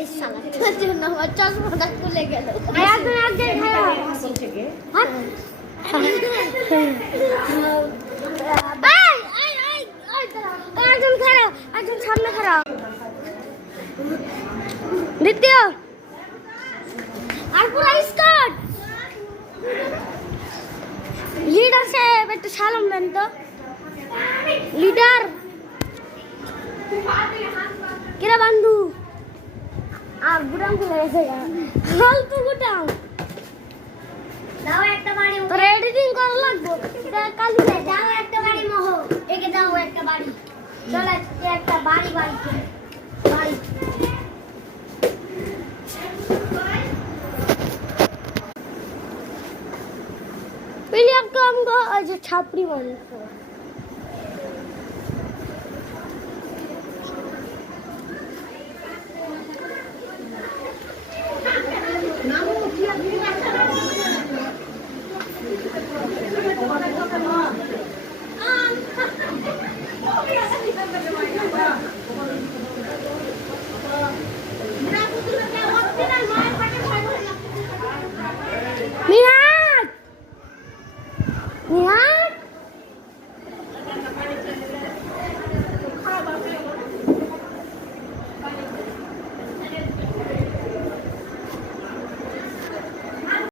এই শালা তোর জন্য আমার চশমাটা খুলে গেল। একজন সামনে খারাপ দ্বিতীয় আর পুরো স্কট লিডার সাহেব একটু সালাম দেন তো। লিডার কিরা বন্ধু আর গুদাম খুলে গেছে ফালতু গুদাম দাও একটা বাড়ি তোর এডিটিং করা লাগবে কালি দাও একটা বাড়ি মোহ একে দাও একটা বাড়ি চল একটা বাড়ি বাড়ি বাড়ি William come go as a chapri one.